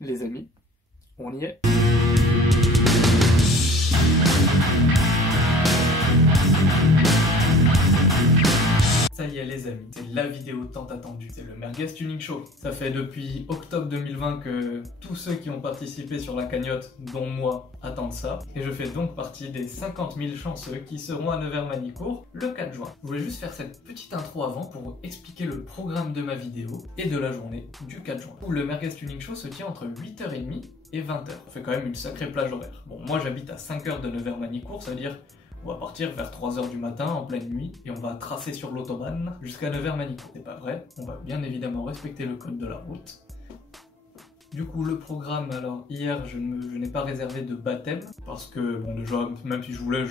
Les amis, on y est. Ça y est les amis, c'est la vidéo tant attendue, c'est le Merguez Tuning Show. Ça fait depuis octobre 2020 que tous ceux qui ont participé sur la cagnotte, dont moi, attendent ça. Et je fais donc partie des 50 000 chanceux qui seront à Nevers-Manicourt le 4 juin. Je voulais juste faire cette petite intro avant pour expliquer le programme de ma vidéo et de la journée du 4 juin. Où le Merguez Tuning Show se tient entre 8h30 et 20h. Ça fait quand même une sacrée plage horaire. Bon, moi j'habite à 5h de Nevers-Manicourt, ça veut dire on va partir vers 3h du matin en pleine nuit et on va tracer sur l'autobahn jusqu'à Nevers-Manicourt. C'est pas vrai, on va bien évidemment respecter le code de la route. Du coup le programme, alors hier je n'ai pas réservé de baptême parce que bon déjà même si je voulais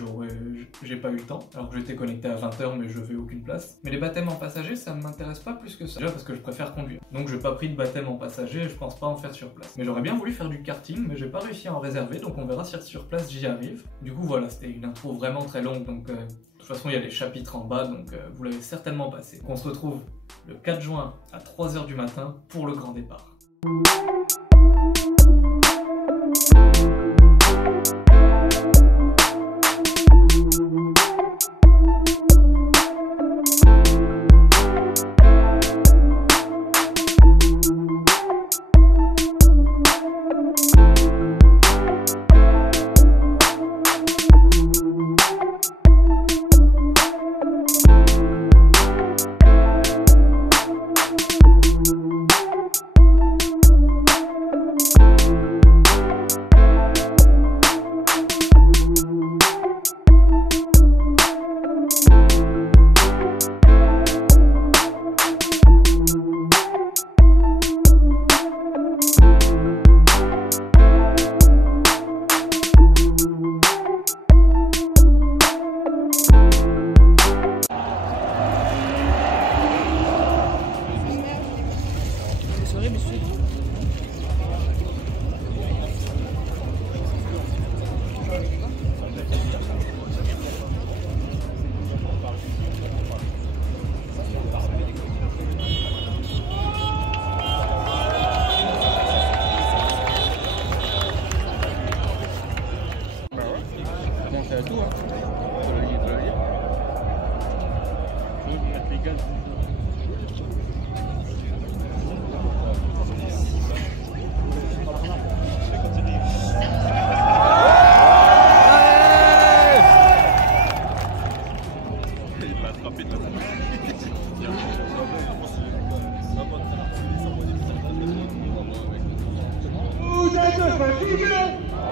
j'ai pas eu le temps alors que j'étais connecté à 20h mais je vais aucune place. Mais les baptêmes en passager ça ne m'intéresse pas plus que ça, déjà parce que je préfère conduire. Donc j'ai pas pris de baptême en passager et je pense pas en faire sur place. Mais j'aurais bien voulu faire du karting mais j'ai pas réussi à en réserver donc on verra si sur place j'y arrive. Du coup voilà, c'était une intro vraiment très longue donc de toute façon il y a les chapitres en bas donc vous l'avez certainement passé. On se retrouve le 4 juin à 3h du matin pour le grand départ.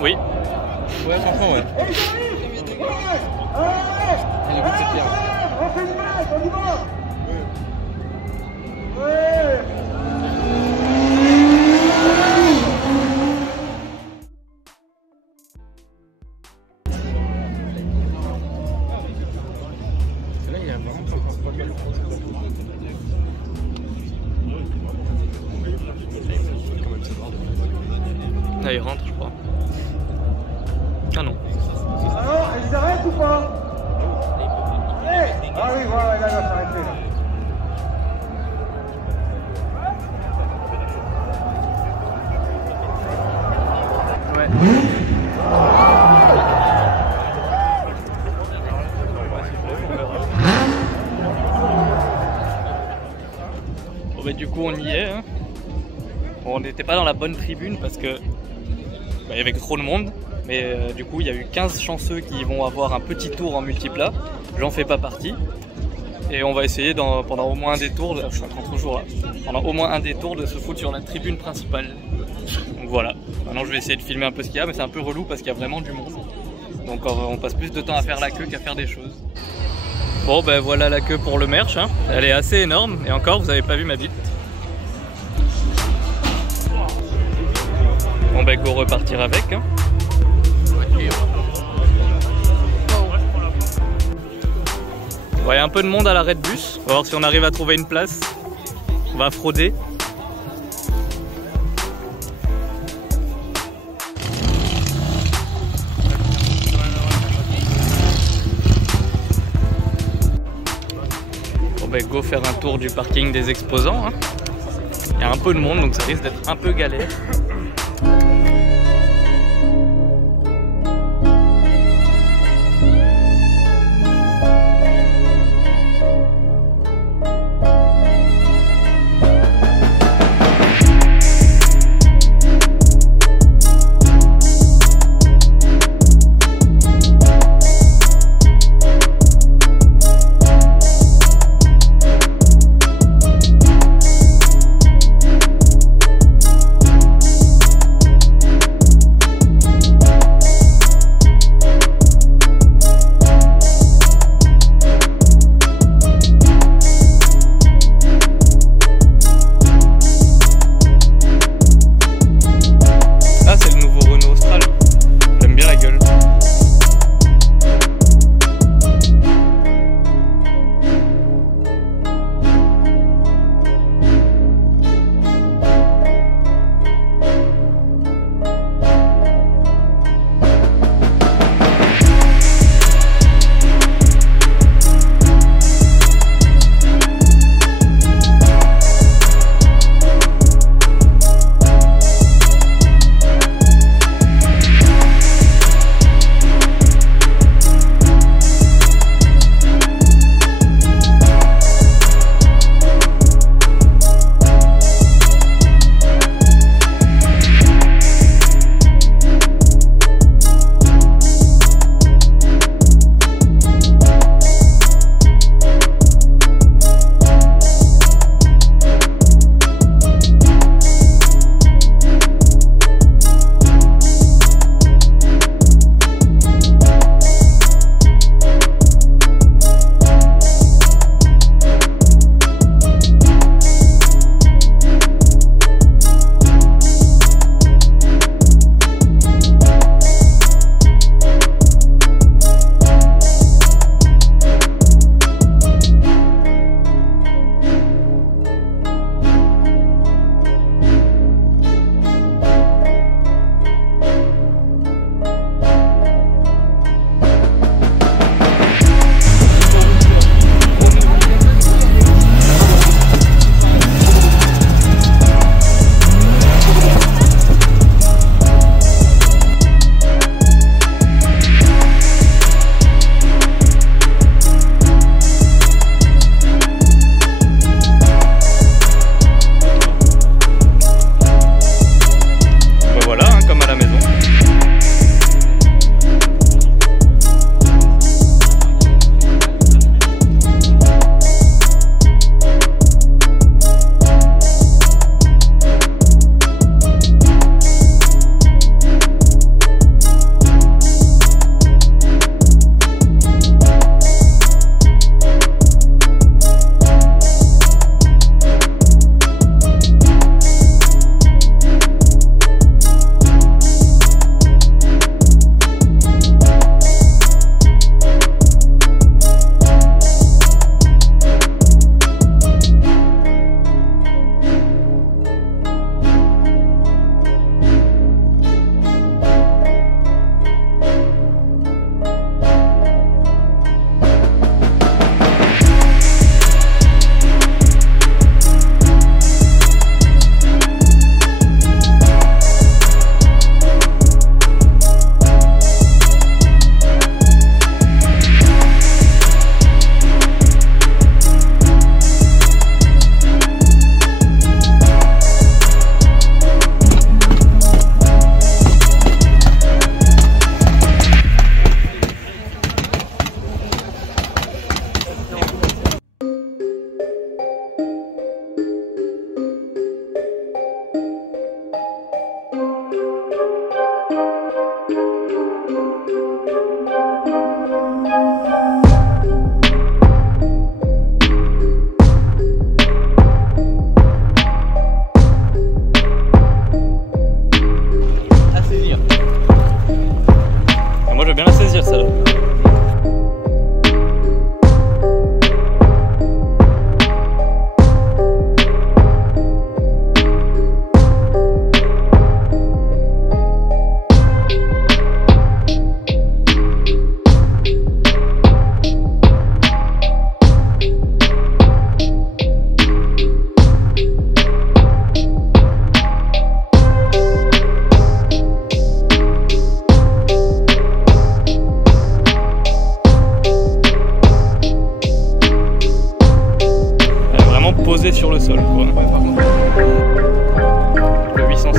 Oui. Ouais, franchement, ouais. Et le but, c'est bien. On fait une match, on y va. Ouais. Là, il y a vraiment pas de Là il rentre je crois. Ah non. Alors, elle s'arrête ou pas? Ah oui, voilà, là, s'arrêter là. Ouais. Bon bah du coup on y est. Hein. Bon, on n'était pas dans la bonne tribune parce que il y avait trop de monde. Mais du coup il y a eu 15 chanceux qui vont avoir un petit tour en multiplat. J'en fais pas partie. Et on va essayer pendant au moins un des tours, je suis en train de toujours là, pendant au moins un des tours de se foutre sur la tribune principale. Donc voilà, maintenant je vais essayer de filmer un peu ce qu'il y a, mais c'est un peu relou parce qu'il y a vraiment du monde. Donc on passe plus de temps à faire la queue qu'à faire des choses. Bon ben voilà la queue pour le merch, hein. Elle est assez énorme, et encore vous avez pas vu ma bite. Bon ben go repartir avec. Hein. Il y a un peu de monde à l'arrêt de bus, on va voir si on arrive à trouver une place. On va frauder. Bon ben go faire un tour du parking des exposants. Hein. Il y a un peu de monde donc ça risque d'être un peu galère.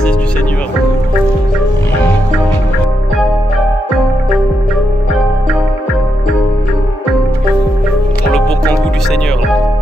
gourmandise du Seigneur. Pour le beau kangou du Seigneur là.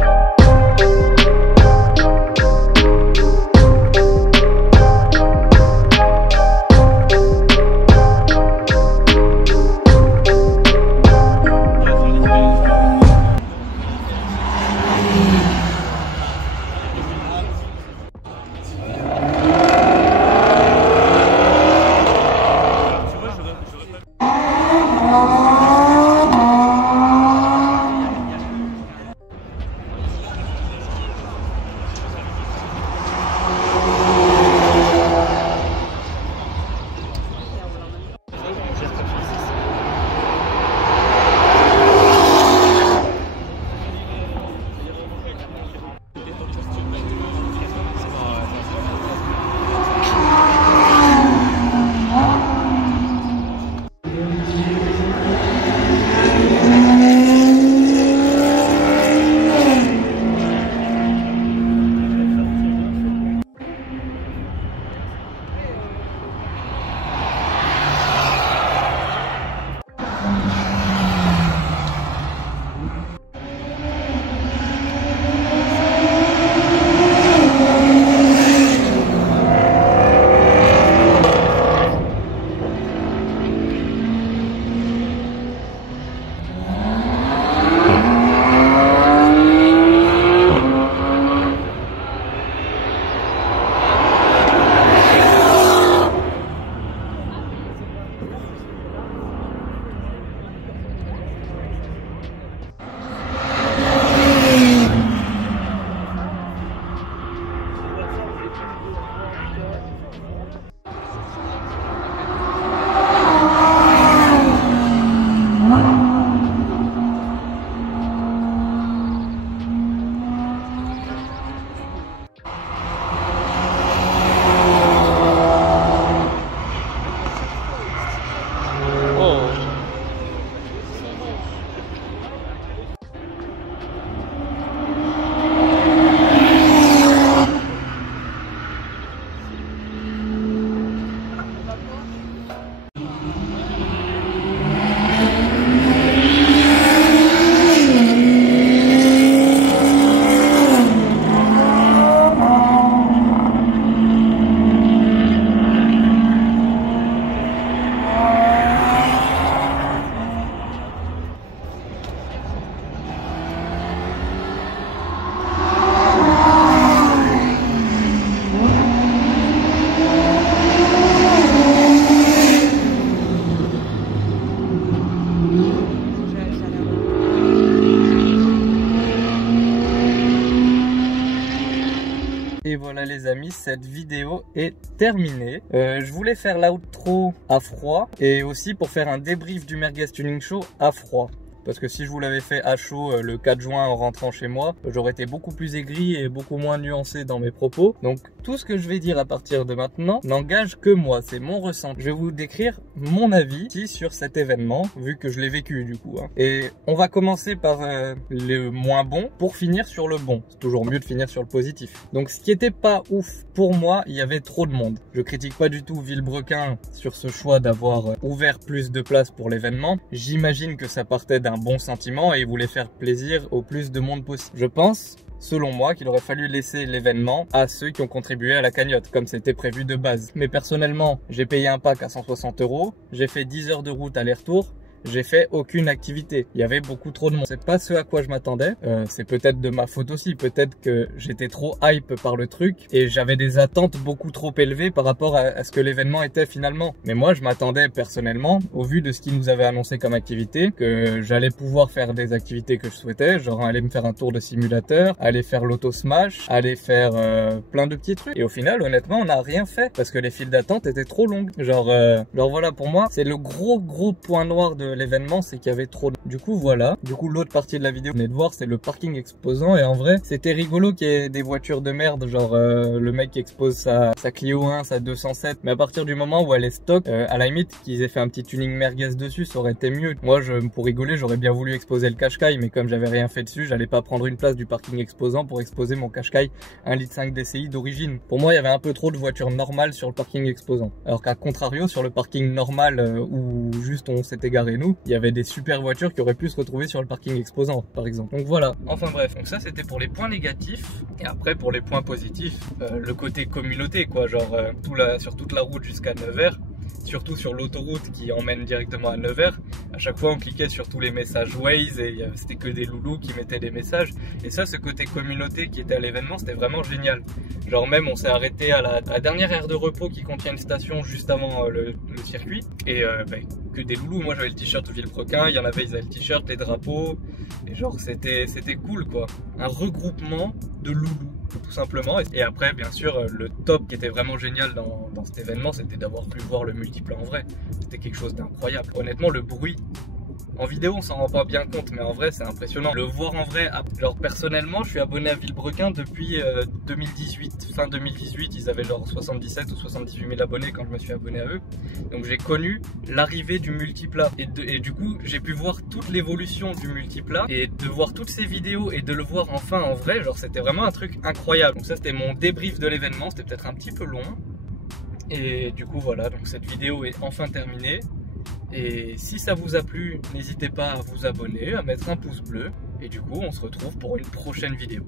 Et voilà les amis, cette vidéo est terminée. Je voulais faire l'outro à froid et aussi pour faire un débrief du Merguez Tuning Show à froid. Parce que si je vous l'avais fait à chaud le 4 juin en rentrant chez moi, j'aurais été beaucoup plus aigri et beaucoup moins nuancé dans mes propos. Donc tout ce que je vais dire à partir de maintenant n'engage que moi, c'est mon ressenti. Je vais vous décrire mon avis ici sur cet événement, vu que je l'ai vécu du coup. Et on va commencer par le moins bon pour finir sur le bon. C'est toujours mieux de finir sur le positif. Donc ce qui était pas ouf pour moi, il y avait trop de monde. Je critique pas du tout Villebrequin sur ce choix d'avoir ouvert plus de place pour l'événement. J'imagine que ça partait d'un bon sentiment et il voulait faire plaisir au plus de monde possible. Je pense, selon moi, qu'il aurait fallu laisser l'événement à ceux qui ont contribué à la cagnotte, comme c'était prévu de base. Mais personnellement, j'ai payé un pack à 160 €, j'ai fait 10 heures de route aller-retour, j'ai fait aucune activité. Il y avait beaucoup trop de monde. C'est pas ce à quoi je m'attendais. C'est peut-être de ma faute aussi. Peut-être que j'étais trop hype par le truc et j'avais des attentes beaucoup trop élevées par rapport à ce que l'événement était finalement. Mais moi, je m'attendais personnellement, au vu de ce qu'ils nous avait annoncé comme activité, que j'allais pouvoir faire des activités que je souhaitais. Genre aller me faire un tour de simulateur, aller faire l'auto smash, aller faire plein de petits trucs. Et au final, honnêtement, on n'a rien fait parce que les files d'attente étaient trop longues. Genre voilà, pour moi, c'est le gros point noir de l'événement, c'est qu'il y avait trop de... Du coup voilà, l'autre partie de la vidéo, vous venez de voir, c'est le parking exposant. Et en vrai, c'était rigolo qu'il y ait des voitures de merde, genre le mec qui expose sa Clio 1, sa 207. Mais à partir du moment où elle est stock, à la limite, qu'ils aient fait un petit tuning merguez dessus, ça aurait été mieux. Moi, pour rigoler, j'aurais bien voulu exposer le Qashqai, mais comme j'avais rien fait dessus, j'allais pas prendre une place du parking exposant pour exposer mon Qashqai 1,5 litre DCI d'origine. Pour moi, il y avait un peu trop de voitures normales sur le parking exposant. Alors qu'à contrario, sur le parking normal où juste on s'était garé nous, il y avait des super voitures qui auraient pu se retrouver sur le parking exposant, par exemple. Donc voilà. Enfin bref, donc ça c'était pour les points négatifs. Et après pour les points positifs, le côté communauté quoi, genre sur toute la route jusqu'à Nevers. Surtout sur l'autoroute qui emmène directement à Nevers. À chaque fois on cliquait sur tous les messages Waze et c'était que des loulous qui mettaient des messages. Et ça, ce côté communauté qui était à l'événement, c'était vraiment génial. Genre même on s'est arrêté à la dernière aire de repos qui contient une station juste avant le circuit. Et que des loulous, moi j'avais le t-shirt Villebrequin, il y en avait, ils avaient le t-shirt, les drapeaux. Et genre c'était cool quoi. Un regroupement de loulous tout simplement. Et après bien sûr le top qui était vraiment génial dans cet événement, c'était d'avoir pu voir le multiplat en vrai. C'était quelque chose d'incroyable. Honnêtement le bruit, en vidéo on s'en rend pas bien compte, mais en vrai c'est impressionnant. Le voir en vrai, genre personnellement je suis abonné à Villebrequin depuis 2018, fin 2018, ils avaient genre 77 ou 78 000 abonnés quand je me suis abonné à eux. Donc j'ai connu l'arrivée du multiplat et du coup j'ai pu voir toute l'évolution du multiplat et de voir toutes ces vidéos et de le voir enfin en vrai, genre c'était vraiment un truc incroyable. Donc ça c'était mon débrief de l'événement, c'était peut-être un petit peu long. Et du coup voilà, donc cette vidéo est enfin terminée. Et si ça vous a plu, n'hésitez pas à vous abonner, à mettre un pouce bleu. Et du coup, on se retrouve pour une prochaine vidéo.